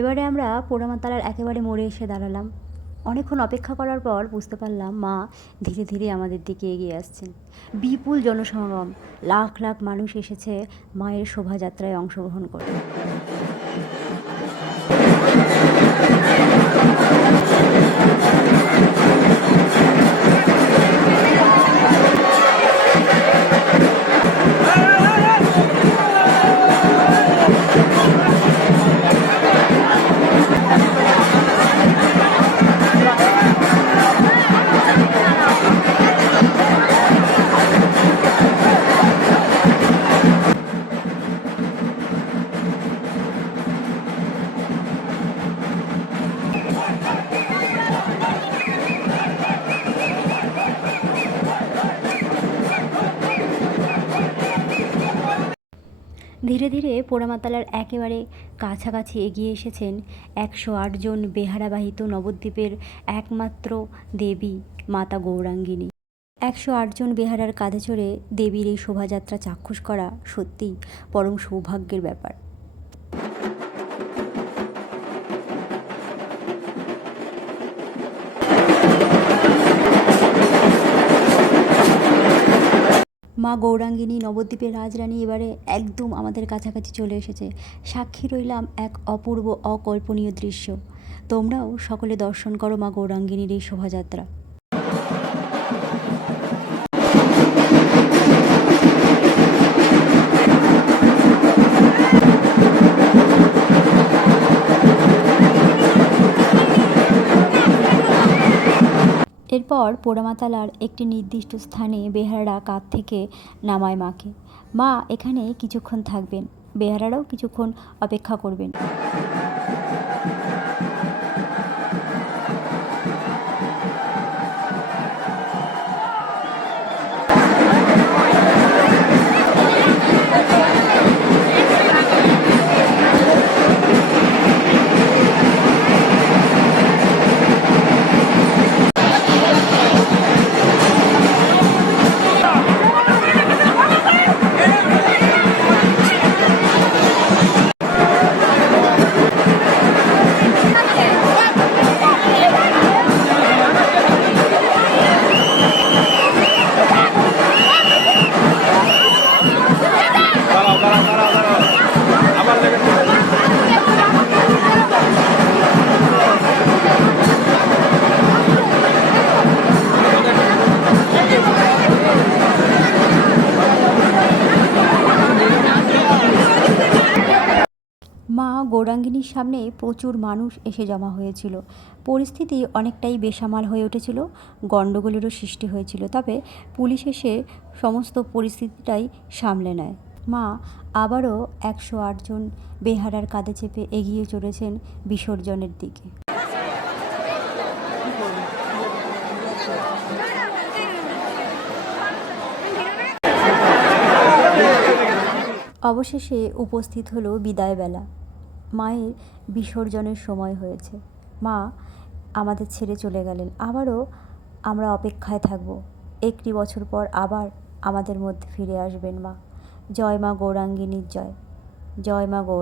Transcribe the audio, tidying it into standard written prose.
এবারে আমরা পোড়ামাতালার একেবারে মোড়ে এসে দাঁড়ালাম। অনেকক্ষণ অপেক্ষা করার পর বুঝতে পারলাম মা ধীরে ধীরে আমাদের দিকে এগিয়ে আসছেন। বিপুল জনসমাগম, লাখ লাখ মানুষ এসেছে মায়ের শোভাযাত্রায় অংশগ্রহণ করতে। ধীরে ধীরে পোড়ামাতালার একেবারে কাছাকাছি এগিয়ে এসেছেন ১০৮ জন বেহারাবাহিত নবদ্বীপের একমাত্র দেবী মাতা গৌরাঙ্গিনী। ১০৮ জন বেহারার কাঁধে চড়ে দেবীর এই শোভাযাত্রা চাক্ষুষ করা সত্যিই পরম সৌভাগ্যের ব্যাপার। মা গৌরাঙ্গিনী নবদ্বীপের রাজরানী এবারে একদম আমাদের কাছাকাছি চলে এসেছে। সাক্ষী রইলাম এক অপূর্ব অকল্পনীয় দৃশ্য। তোমরাও সকলে দর্শন করো মা গৌরাঙ্গিনীর এই শোভাযাত্রা। এরপর পোড়ামাতালার একটি নির্দিষ্ট স্থানে বেহারারা কাঁধ থেকে নামায় মাকে। মা এখানে কিছুক্ষণ থাকবেন, বেহারারাও কিছুক্ষণ অপেক্ষা করবেন। মা গৌরাঙ্গিনীর সামনে প্রচুর মানুষ এসে জমা হয়েছিল। পরিস্থিতি অনেকটাই বেসামাল হয়ে উঠেছিল, গণ্ডগোলেরও সৃষ্টি হয়েছিল। তবে পুলিশ এসে সমস্ত পরিস্থিতিটাই সামলে নেয়। মা আবারও ১০৮ জন বেহারার কাঁধে চেপে এগিয়ে চলেছেন বিসর্জনের দিকে। অবশেষে উপস্থিত হলো বিদায়বেলা। মায়ের বিসর্জনের সময় হয়েছে। মা আমাদের ছেড়ে চলে গেলেন। আবারও আমরা অপেক্ষায় থাকব, একটি বছর পর আবার আমাদের মধ্যে ফিরে আসবেন মা। জয় মা গৌরাঙ্গিনীর জয়। জয় মা গৌরাঙ্গিনী।